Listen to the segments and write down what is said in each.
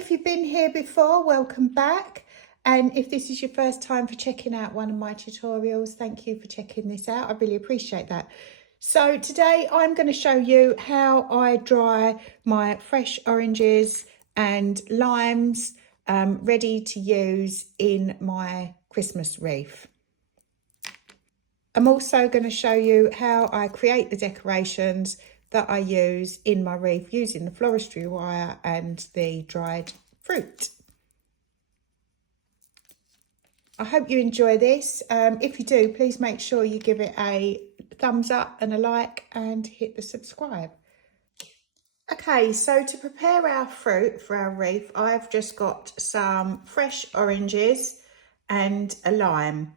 if you've been here before, welcome back. And if this is your first time for checking out one of my tutorials, thank you for checking this out. I really appreciate that. So today I'm going to show you how I dry my fresh oranges and limes ready to use in my Christmas wreath. I'm also going to show you how I create the decorations that I use in my wreath using the floristry wire and the dried fruit. I hope you enjoy this. If you do, please make sure you give it a thumbs up and a like and hit the subscribe. Okay, so to prepare our fruit for our wreath, I've just got some fresh oranges and a lime.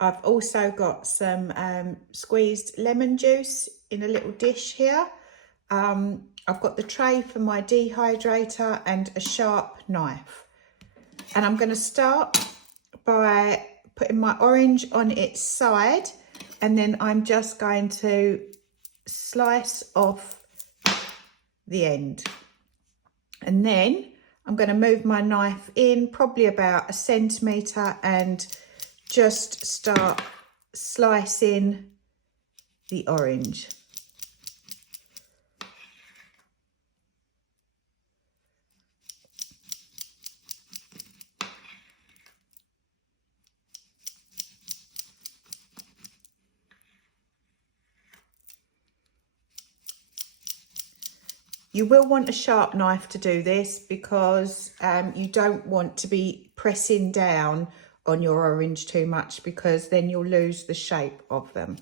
I've also got some squeezed lemon juice in a little dish here. I've got the tray for my dehydrator and a sharp knife. And I'm going to start by putting my orange on its side, and then I'm just going to slice off the end. And then I'm going to move my knife in probably about 1 centimetre and just start slicing the orange. You will want a sharp knife to do this because you don't want to be pressing down on your orange too much, because then you'll lose the shape of them.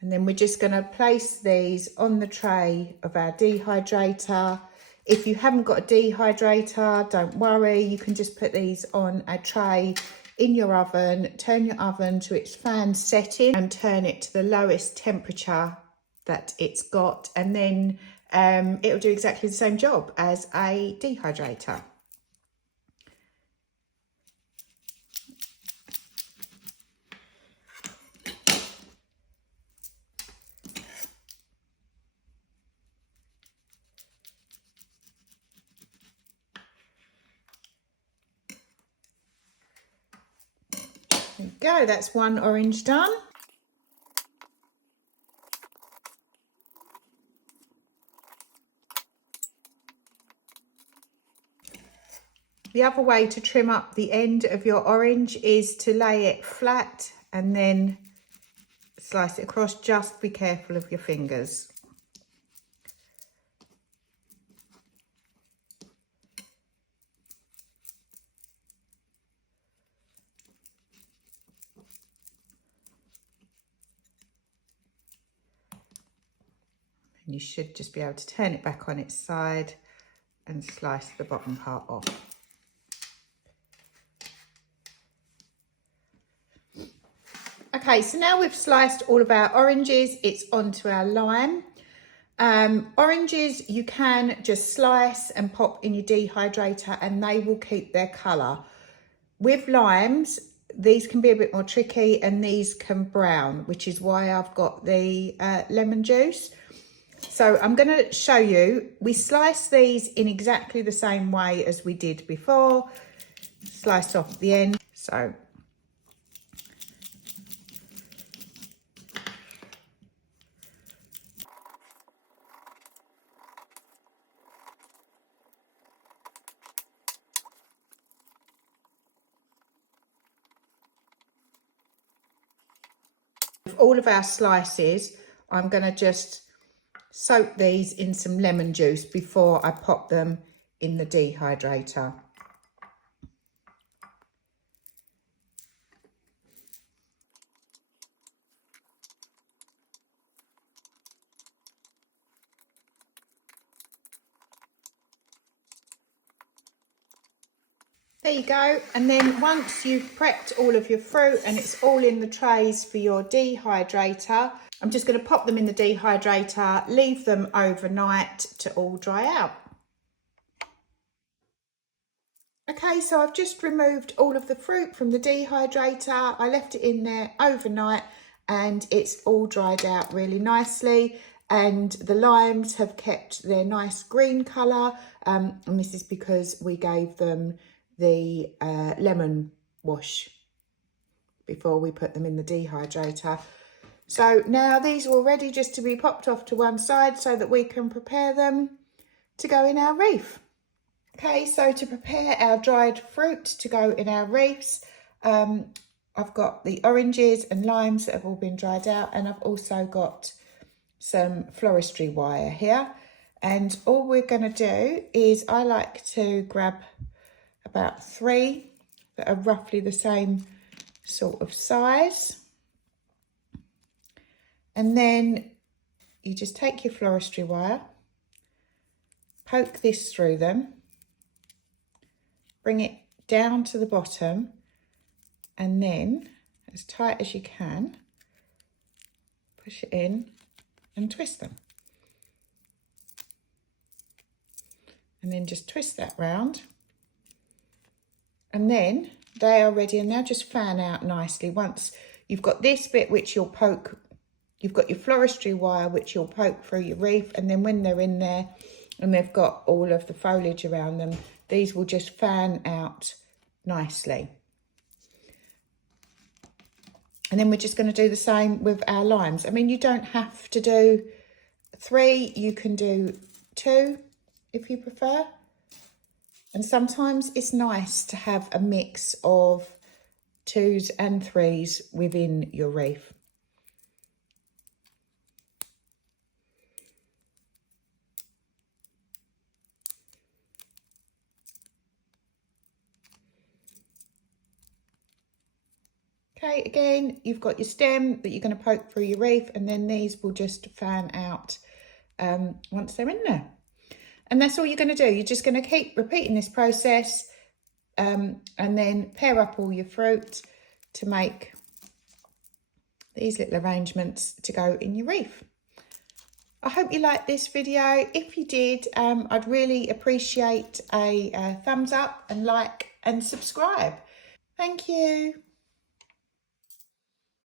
And then we're just going to place these on the tray of our dehydrator. If you haven't got a dehydrator, don't worry, you can just put these on a tray in your oven, turn your oven to its fan setting and turn it to the lowest temperature that it's got, and then it'll do exactly the same job as a dehydrator. There you go, that's one orange done. The other way to trim up the end of your orange is to lay it flat and then slice it across. Just be careful of your fingers. And you should just be able to turn it back on its side and slice the bottom part off. Okay, so now we've sliced all of our oranges, it's onto our lime. Oranges you can just slice and pop in your dehydrator and they will keep their colour. With limes, these can be a bit more tricky and these can brown, which is why I've got the lemon juice. So I'm going to show you, we slice these in exactly the same way as we did before. Slice off the end. So all of our slices, I'm going to just soak these in some lemon juice before I pop them in the dehydrator. There you go. And then once you've prepped all of your fruit and it's all in the trays for your dehydrator, I'm just going to pop them in the dehydrator, leave them overnight to all dry out. Okay, so I've just removed all of the fruit from the dehydrator. I left it in there overnight and it's all dried out really nicely. and the limes have kept their nice green colour, and this is because we gave them the lemon wash before we put them in the dehydrator. So now these are all ready just to be popped off to one side so that we can prepare them to go in our wreath. Okay, so to prepare our dried fruit to go in our wreaths, I've got the oranges and limes that have all been dried out, and I've also got some floristry wire here. And all we're going to do is I like to grab about 3 that are roughly the same sort of size. And then you just take your floristry wire, poke this through them, bring it down to the bottom, and then as tight as you can, push it in and twist them. And then just twist that round. And then they are ready, and they'll just fan out nicely. Once you've got this bit which you'll poke, you've got your floristry wire which you'll poke through your wreath, and then when they're in there and they've got all of the foliage around them, these will just fan out nicely. And then we're just going to do the same with our limes. I mean, you don't have to do 3, you can do 2 if you prefer. And sometimes it's nice to have a mix of 2s and 3s within your wreath. Okay, again, you've got your stem that you're going to poke through your wreath, and then these will just fan out once they're in there. And that's all you're going to do. You're just going to keep repeating this process and then pair up all your fruit to make these little arrangements to go in your wreath. I hope you liked this video. If you did, I'd really appreciate a thumbs up and like and subscribe. Thank you.